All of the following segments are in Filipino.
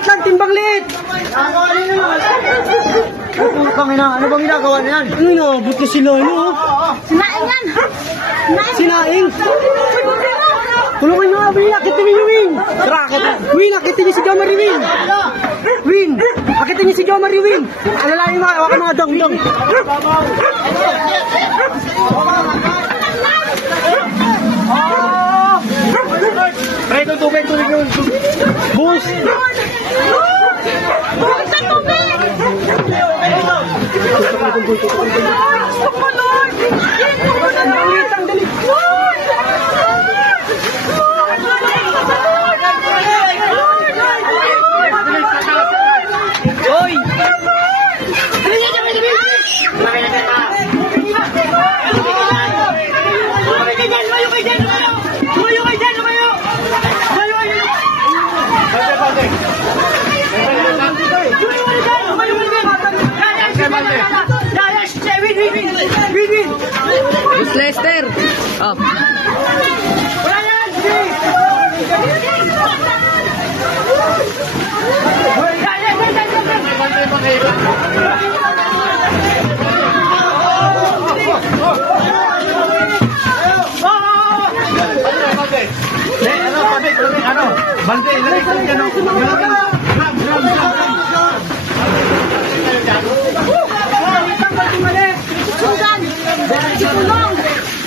liit lang, timbang liit. Ano bang ginagawa niyan? Ano inaabot na sila, ano? Sinaing yan. Sinaing? Tulungan nyo nga, Win, akitin niyo, Win. Win, akitin niyo si Jomari, Win. Win, akitin niyo si Jomari, Win. Alalahin mga, hawakan mga dong-dong. Pre, tutubig yun. Bus. Bus sa tubig. It's Lester. Oh. Bante, ilagay ko dyan,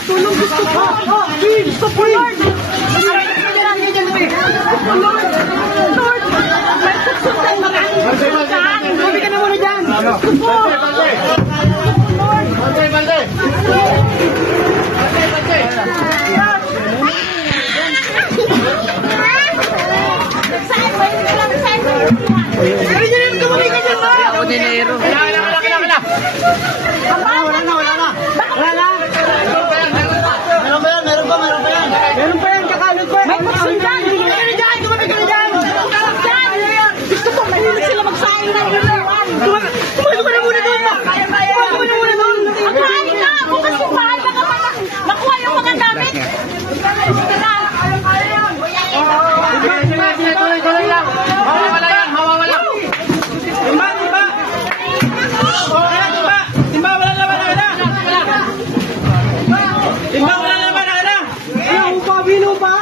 tulong gusto ko. Gusto ko, Lord. Lord, may tutsutan maraming tutsutan. Sabi ka na muna dyan. Gusto ko. Ako dinero. Meron pa yan, kakalot pa yan. May buksin dyan. Tumabig ka na dyan. Gusto ko, mahilig sila magsaing na inuwan. Tumayo ka na muna doon. Ang mahal na. Bukas yung mahal na naman. Nakuha yung mga damit. Tuloy lang. Hawawala yan, hawawala. Timba. Timba, wala naman na. Timba, wala naman na. Upa, binupa.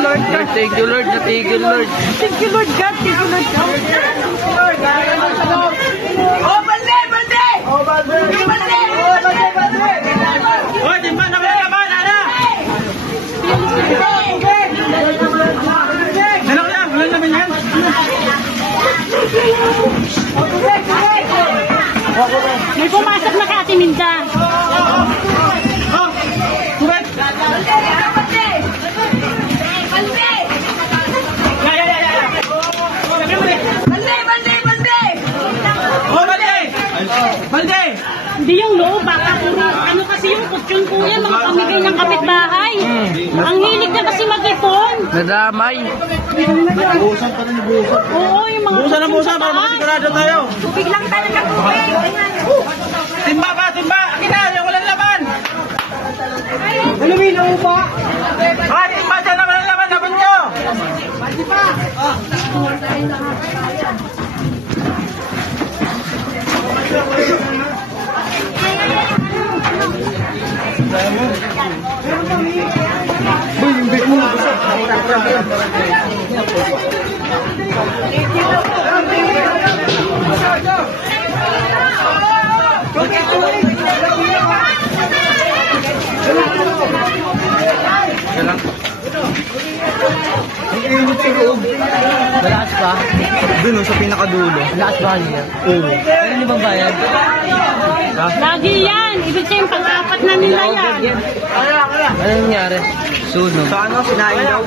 Lord, thank you. Thank you, Lord. Thank you, Lord. Thank you, Lord. Thank you, Lord God. Thank you, Lord God. Oh, balde! Oh, timba na wala naman, ana! Ano kaya? Wala naman yan? May pumasok na katiminda. Kubat! Balde! Hindi yung loob, baka puro, ano kasi yung kutsyon po yan, mga pamigay ng kapitbahay. Ang hilig na kasi mag-ipon. Nadamay. Buusan pa rin yung buusan. Oo, yung mga Buusan para makasigurado tayo. tubig lang tayo ng tubig. Timba! Akin na! Yung walang laman! Ano may naupa? Timba dyan na walang laman! Dapat nyo! Boy, yung bit mo na gusto. Malakas pa? Doon sa pinakadulo. Malakas ba niya? Oo. Meron niyo bang bayad? Lagi yan. Ibig sabihin, pang-apat na nila yan. Ano nangyari? Sunog. Sa ano? Sinain daw.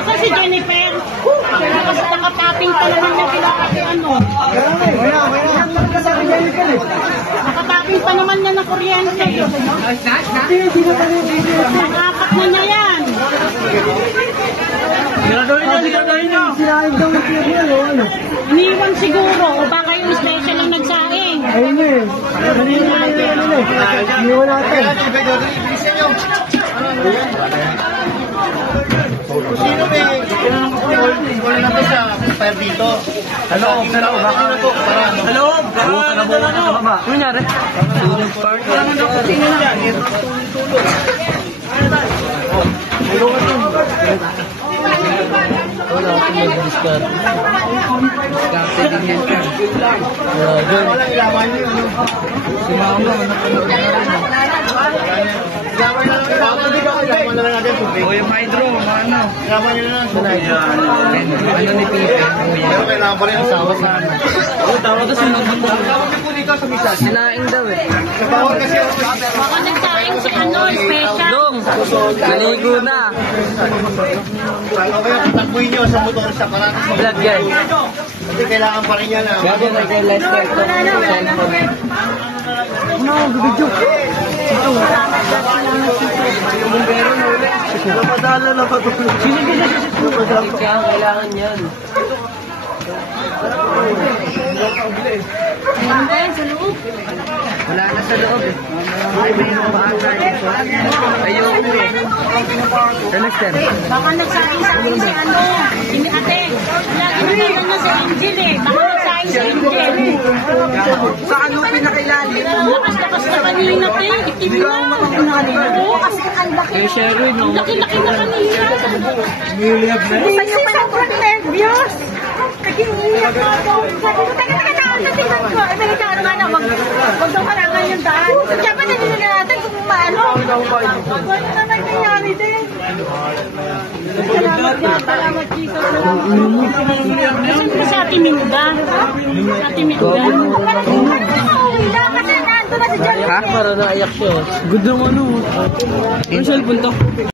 Kasi si Jennifer, nakatapping pa naman yung pinakati ano. Wala. Nakatapping pa naman kuryente. Pang-apat mo na yan. Sinaing daw yung pinag ano? Iniwan siguro o baka yung special ang nagsaing. Ayun na eh. Kanina na yun ano eh. Iniwan natin. Sino may wala na ba siya fire dito? Hello, baka na po. Hello, Ano nangyari? Sunog park. Wala akong mag-discard. Discarte din yan. walang ilawan niyo. Si Mama, Ilawan na lang. Ilawan na lang natin. o yung hydro, ano? Ilawan niyo na lang. Ano ni Pipe? Pero kailangan pa rin asawa sa amin. Sinaing daw eh. Bawal kasi ako. Baka nagsaing si ano, special. Dong! Naligo na. Okay, takbuhin niyo sa motor sa parating sa Vlog guys. Kasi kailangan pa rin yan. Bago nag-realize ko ito. Ano ako bibidyo? Napadala na patulog. Kaya kailangan yan. Ayun ba yan sa loob? Wala na sa loob eh. Ay, may nakabahan Ayoko eh. Semester. Baka nagsaing sa akin si ano, si ate. Lagi na ganyan si Angel eh. Baka nagsaing si Angel. Sa ano pinakailalim? Lakas-lakas na kanina te. Itim na. Oo, kasi ang laki. Kay Sherwin, no? Laki-laki na kanina. Kasi sobrang nervyos. Nag-iiyak na ako. Sabi ko, taga tingnan ko. Eh, may kano nga na, wag daw karangan yung daan. Kaya pa nalila natin kung maano. Wag naman nangyari din. Salamat Jesus. Saan ba sa Ate Minda? Sa Ate Minda? Kasi nandun na si John. Ha? Para naiyak siya. Good naman ano. Yung cellphone to.